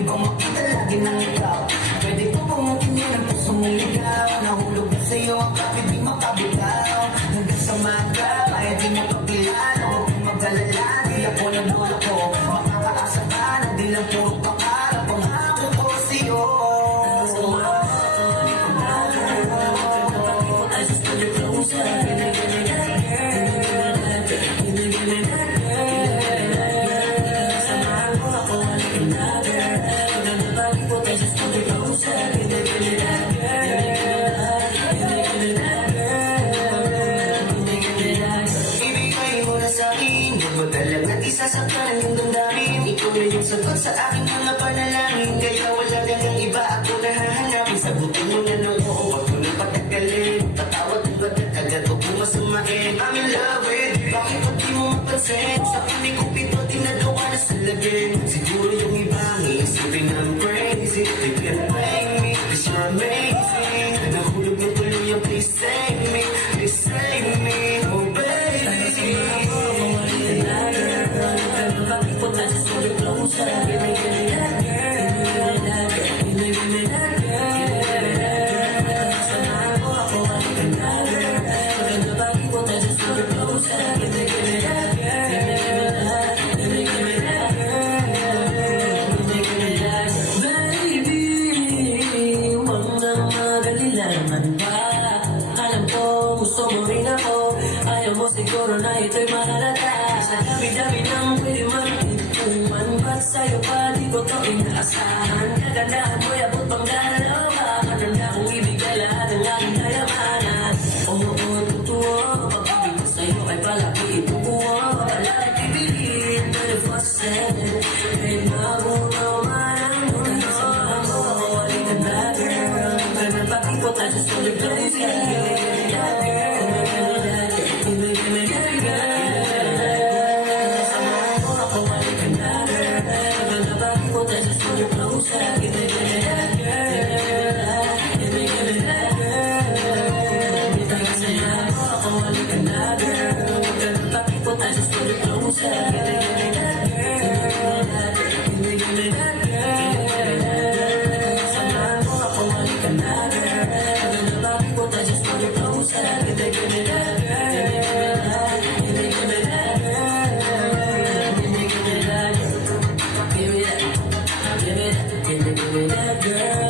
ibang makita lagi ng ikaw. Pwede ko pumukin yan ang puso mong ligaw. Nahulog na sa'yo ang kapit di makabitaw. Hanggang sa maga, kaya di mo pagkilala. Huwag kang mag-alala, di ako nagulo ko. Makakaasa ka na di lang puro pangarap. Pangako ko sa'yo. Isasaktan yung damdamin. Ikaw na yung sagot sa aking mga panalangin. Kaya wala kang ang iba, ako na hahanapin. Sagutin mo na nung oo, wag mo na patagalin. Tatawag ang bagat, agad huwag mo masamain. I'm in love with you, bakit pag di mo mapansin? Sa kami ko pito, tinagawa na sa lagin. Siguro yung iba, iisipin I'm crazy. They can't blame me, cause you're amazing. Nahulog na tuloy yung please save me. Please save me, oh baby. Gusto mo rin ako, ayaw mo siguro na ito'y mahalata. Sa dami-dami ng pwede magtituman, ba't sa'yo pa di ko to inaasahan? Kagandahan mo'y abot pang dalawa, maganda kong ibigay lahat ng aking kayamanan. Oo, totoo, pag-ibig ko sa'yo ay palagi ipupuo. Palagi pibiliin, 24/7, kahit magunaw man ang mundo. Wali ka na, girl, ganun pag-ikot, I just want you closer. Give me that girl.